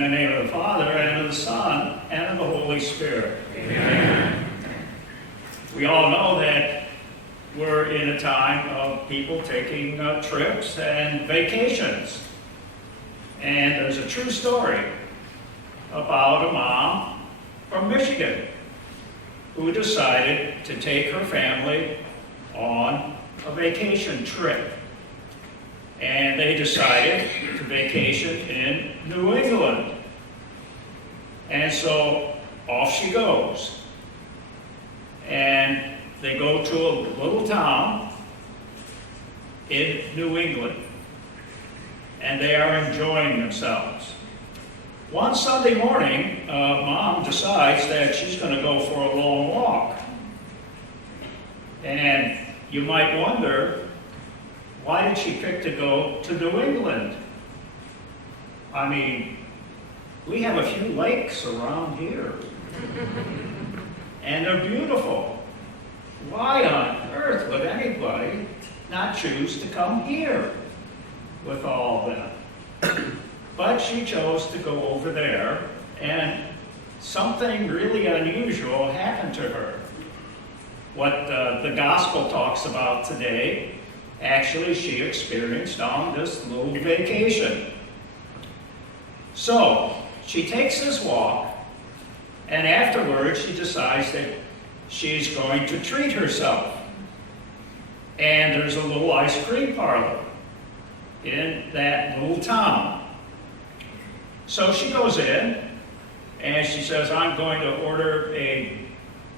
the name of the Father, and of the Son, and of the Holy Spirit. Amen. We all know that we're in a time of people taking trips and vacations. And there's a true story about a mom from Michigan who decided to take her family on a vacation trip. And they decided to vacation in New England. And so off she goes. And they go to a little town in New England. And they are enjoying themselves. One Sunday morning, Mom decides that she's going to go for a long walk. And you might wonder, why did she pick to go to New England? I mean, we have a few lakes around here. And they're beautiful. Why on earth would anybody not choose to come here with all of them? But she chose to go over there, and something really unusual happened to her. What the gospel talks about today, actually she experienced on this little vacation. So she takes this walk, and afterwards she decides that she's going to treat herself. And there's a little ice cream parlor in that little town. So she goes in, and she says, I'm going to order a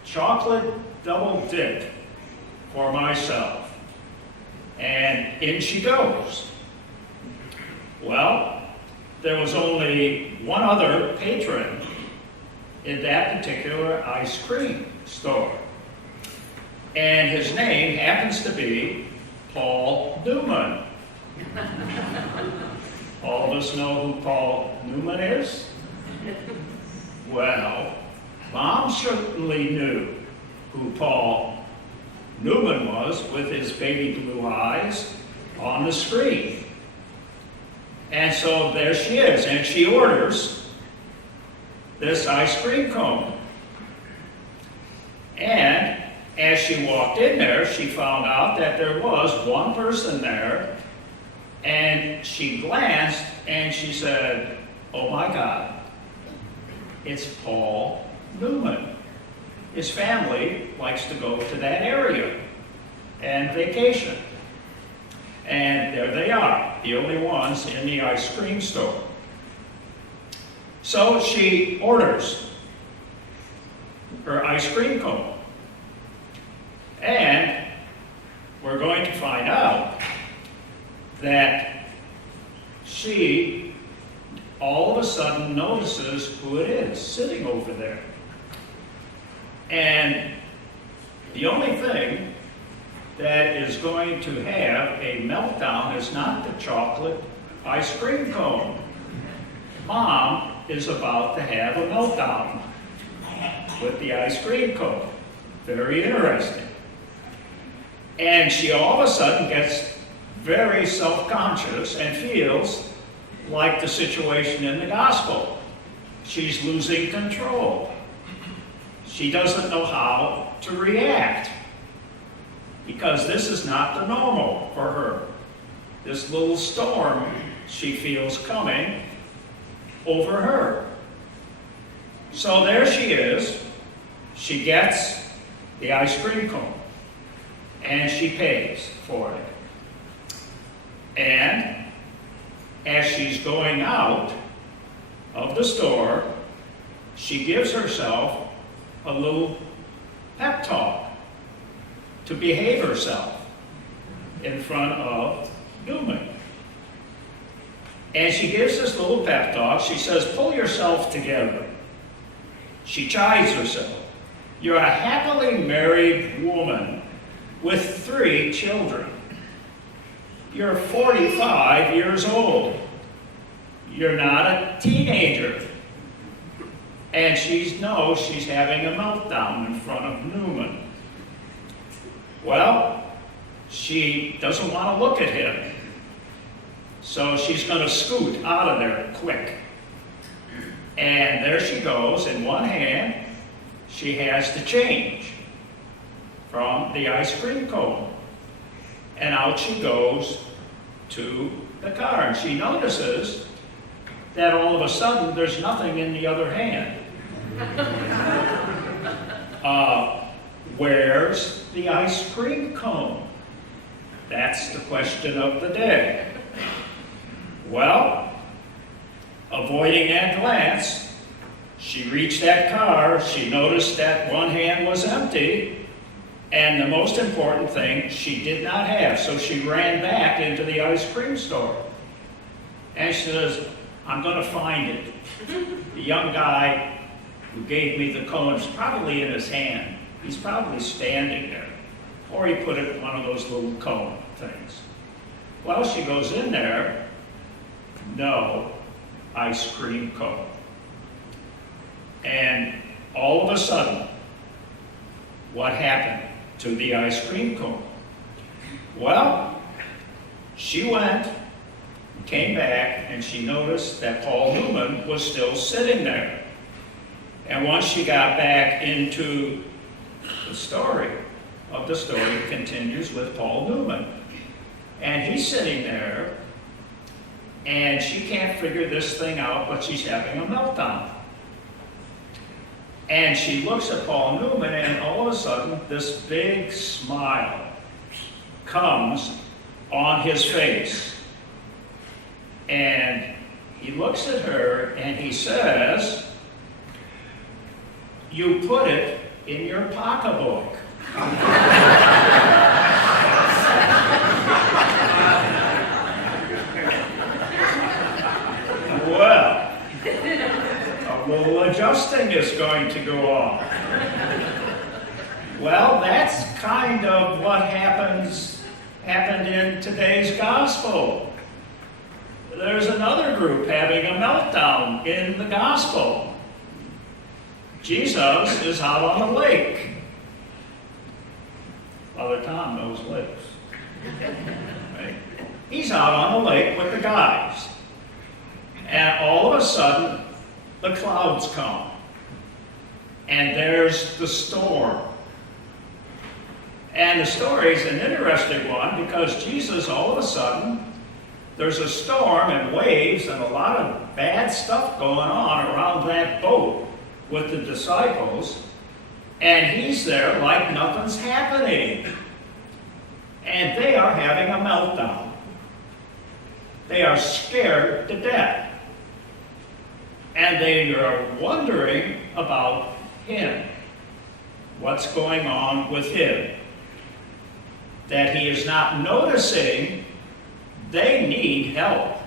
chocolate double dip for myself. And in she goes. Well, there was only one other patron in that particular ice cream store. And his name happens to be Paul Newman. All of us know who Paul Newman is? Well, Mom certainly knew who Paul Newman was with his baby blue eyes on the screen. And so there she is, and she orders this ice cream cone. And as she walked in there, she found out that there was one person there, and she glanced and she said, oh my God, it's Paul Newman. His family likes to go to that area and vacation. And there they are, the only ones in the ice cream store. So she orders her ice cream cone. And we're going to find out that she all of a sudden notices who it is sitting over there. And the only thing that is going to have a meltdown is not the chocolate ice cream cone. Mom is about to have a meltdown with the ice cream cone. Very interesting. And she all of a sudden gets very self-conscious and feels like the situation in the gospel. She's losing control. She doesn't know how to react because this is not the normal for her. This little storm she feels coming over her. So there she is. She gets the ice cream cone and she pays for it. And as she's going out of the store, she gives herself a little pep talk to behave herself in front of Newman. And she gives this little pep talk. She says, pull yourself together. She chides herself. You're a happily married woman with 3 children. You're 45 years old. You're not a teenager. And she knows she's having a meltdown in front of Newman. Well, she doesn't want to look at him. So she's going to scoot out of there quick. And there she goes. In one hand, she has the change from the ice cream cone. And out she goes to the car. And she notices that all of a sudden there's nothing in the other hand. Where's the ice cream cone? That's the question of the day. Well, avoiding that glance, she reached that car, she noticed that one hand was empty, and the most important thing, she did not have. So she ran back into the ice cream store. And she says, I'm going to find it. The young guy who gave me the cone is probably in his hand. He's probably standing there. Or he put it in one of those little cone things. Well, she goes in there, no ice cream cone. And all of a sudden, what happened to the ice cream cone? Well, she went, came back, and she noticed that Paul Newman was still sitting there. And once she got back into the story continues with Paul Newman. And he's sitting there, and she can't figure this thing out, but she's having a meltdown. And she looks at Paul Newman, and all of a sudden, this big smile comes on his face. And he looks at her, and he says, "You put it in your pocketbook." Well, a little adjusting is going to go on. Well, that's kind of what happened in today's gospel. There's another group having a meltdown in the gospel. Jesus is out on a lake. Father Tom knows lakes. Right? He's out on the lake with the guys. And all of a sudden, the clouds come. And there's the storm. And the story is an interesting one because Jesus, all of a sudden, there's a storm and waves and a lot of bad stuff going on around that boat with the disciples. And he's there like nothing's happening. And they are having a meltdown. They are scared to death. And they are wondering about him. What's going on with him? That he is not noticing they need help.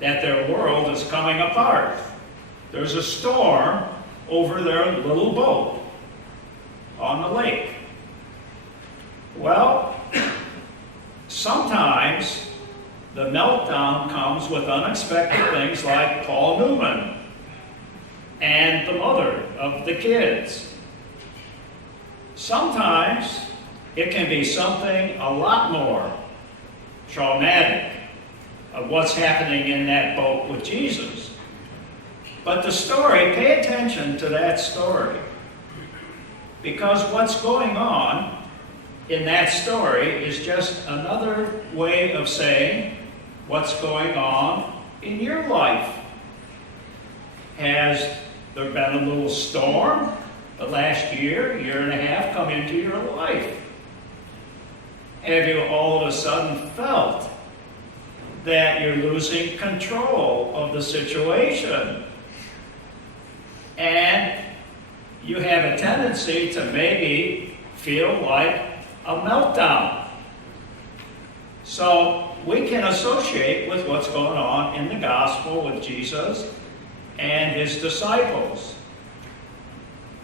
That their world is coming apart. There's a storm over their little boat on the lake. Well, sometimes the meltdown comes with unexpected things like Paul Newman and the mother of the kids. Sometimes it can be something a lot more traumatic of what's happening in that boat with Jesus. But the story, pay attention to that story. Because what's going on in that story is just another way of saying what's going on in your life. Has there been a little storm the last year and a half come into your life? Have you all of a sudden felt that you're losing control of the situation? And you have a tendency to maybe feel like a meltdown. So we can associate with what's going on in the gospel with Jesus and his disciples.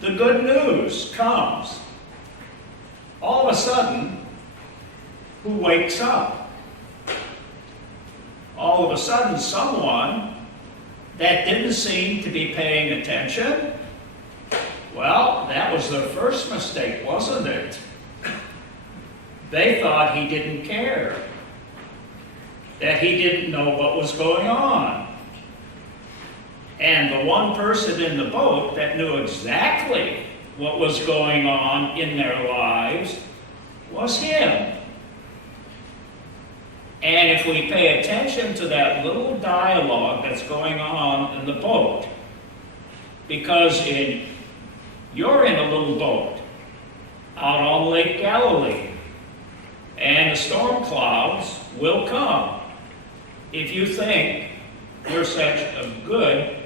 The good news comes. All of a sudden, who wakes up? All of a sudden, someone that didn't seem to be paying attention. Well, that was their first mistake, wasn't it? They thought he didn't care, that he didn't know what was going on. And the one person in the boat that knew exactly what was going on in their lives was him. And if we pay attention to that little dialogue that's going on in the boat, because you're in a little boat out on Lake Galilee, and the storm clouds will come. If you think you're such a good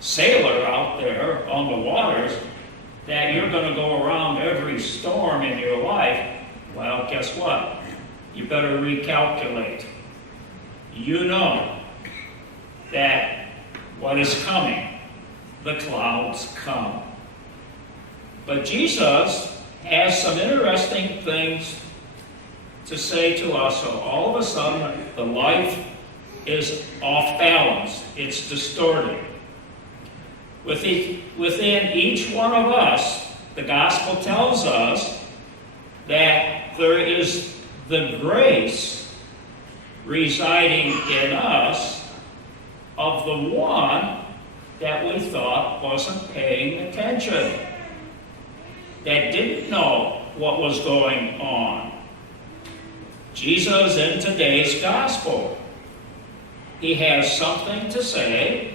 sailor out there on the waters that you're going to go around every storm in your life, well, guess what? You better recalculate. You know that what is coming, the clouds come. But Jesus has some interesting things to say to us, so all of a sudden the life is off balance. It's distorted. Within each one of us, the gospel tells us that there is the grace residing in us of the one that we thought wasn't paying attention, that didn't know what was going on. Jesus in today's gospel, he has something to say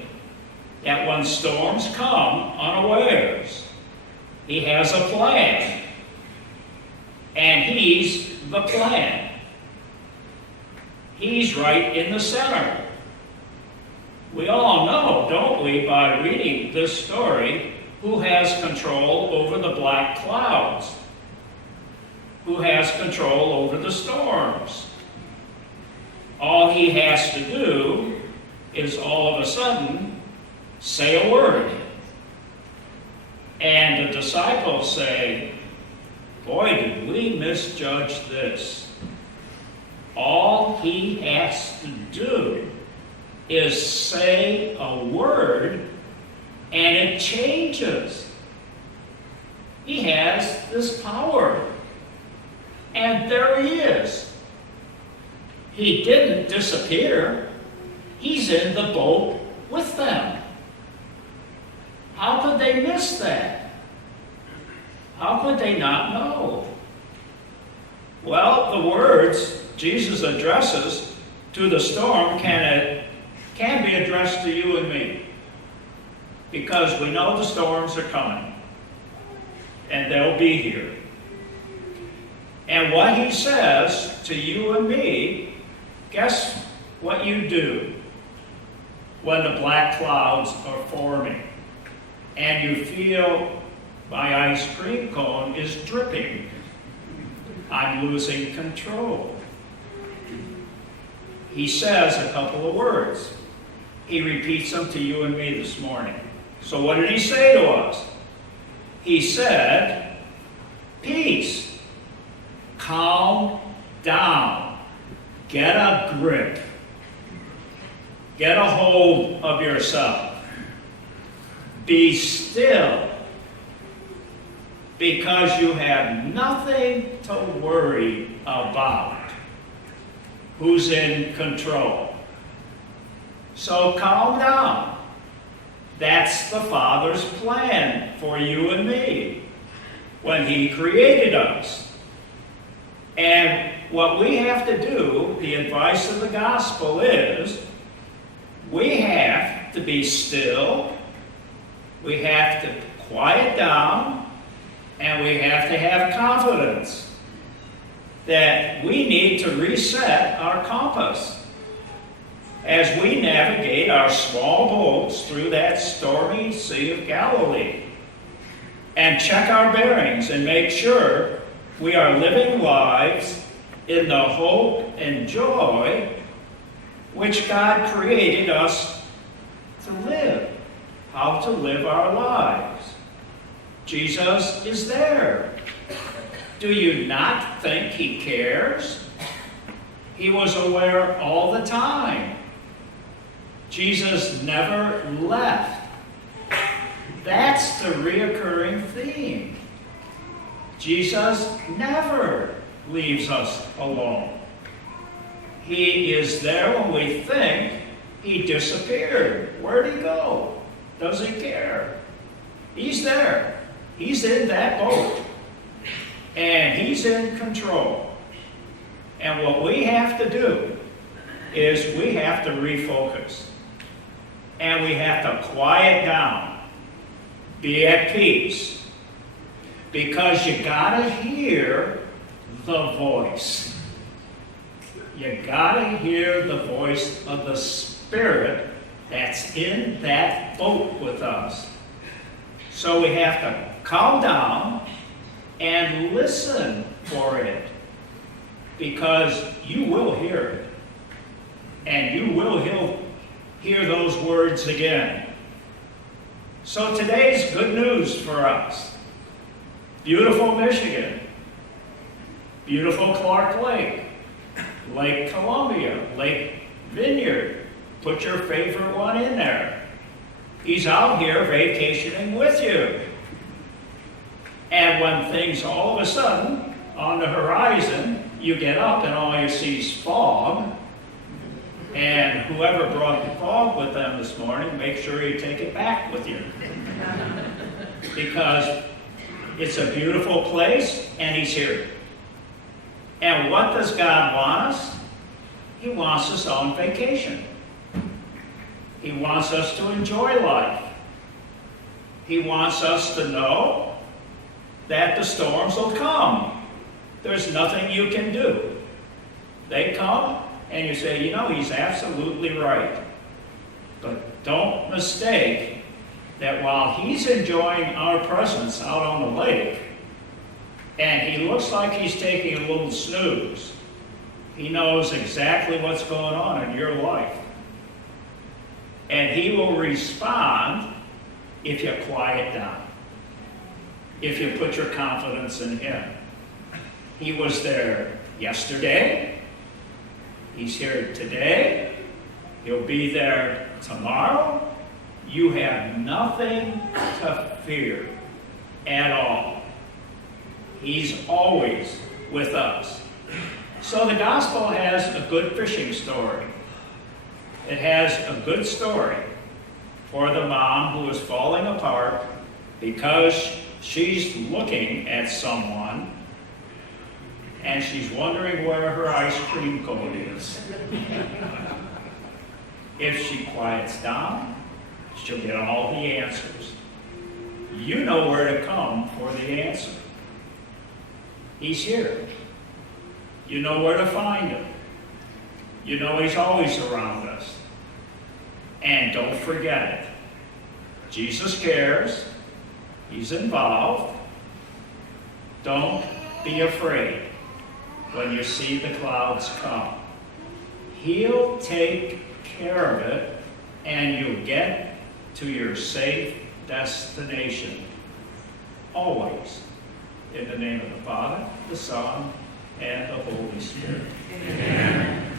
that when storms come unawares, he has a plan. And he's the plan. He's right in the center. We all know, don't we, by reading this story, who has control over the black clouds? Who has control over the storms? All he has to do is all of a sudden say a word. And the disciples say, boy, did we misjudge this. All he has to do is say a word and it changes. He has this power. And there he is. He didn't disappear. He's in the boat with them. How could they miss that? How could they not know? Well, the words Jesus addresses to the storm can be addressed to you and me, because we know the storms are coming, and they'll be here. And what he says to you and me, guess what you do when the black clouds are forming and you feel my ice cream cone is dripping. I'm losing control. He says a couple of words. He repeats them to you and me this morning. So what did he say to us? He said, peace. Calm down. Get a grip. Get a hold of yourself. Be still, because you have nothing to worry about. Who's in control? So calm down. That's the Father's plan for you and me when he created us. And what we have to do, the advice of the gospel is, we have to be still, we have to quiet down, and we have to have confidence that we need to reset our compass as we navigate our small boats through that stormy Sea of Galilee, and check our bearings and make sure we are living lives in the hope and joy which God created us to live, how to live our lives. Jesus is there. Do you not think he cares? He was aware all the time. Jesus never left. That's the reoccurring theme. Jesus never leaves us alone. He is there when we think he disappeared. Where'd he go? doesn't care. He's there. He's in that boat. And he's in control. And what we have to do is we have to refocus. And we have to quiet down. Be at peace. Because you gotta hear the voice. You gotta hear the voice of the Spirit that's in that boat with us. So we have to calm down and listen for it. Because you will hear it. And you will hear those words again. So today's good news for us. Beautiful Michigan. Beautiful Clark Lake. Lake Columbia. Lake Vineyard. Put your favorite one in there. He's out here vacationing with you. And when things all of a sudden, on the horizon, you get up and all you see is fog, and whoever brought the fog with them this morning, make sure you take it back with you. Because it's a beautiful place, and he's here. And what does God want us? He wants us on vacation. He wants us to enjoy life. He wants us to know that the storms will come. There's nothing you can do. They come, and you say, you know, he's absolutely right. But don't mistake that while he's enjoying our presence out on the lake, and he looks like he's taking a little snooze, he knows exactly what's going on in your life. And he will respond if you quiet down, if you put your confidence in him. He was there yesterday. He's here today. He'll be there tomorrow. You have nothing to fear at all. He's always with us. So the gospel has a good fishing story. It has a good story for the mom who is falling apart because she's looking at someone and she's wondering where her ice cream cone is. If she quiets down, she'll get all the answers. You know where to come for the answer. He's here. You know where to find him. You know he's always around us. And don't forget it. Jesus cares. He's involved. Don't be afraid when you see the clouds come. He'll take care of it, and you'll get to your safe destination. Always. In the name of the Father, the Son, and the Holy Spirit. Amen.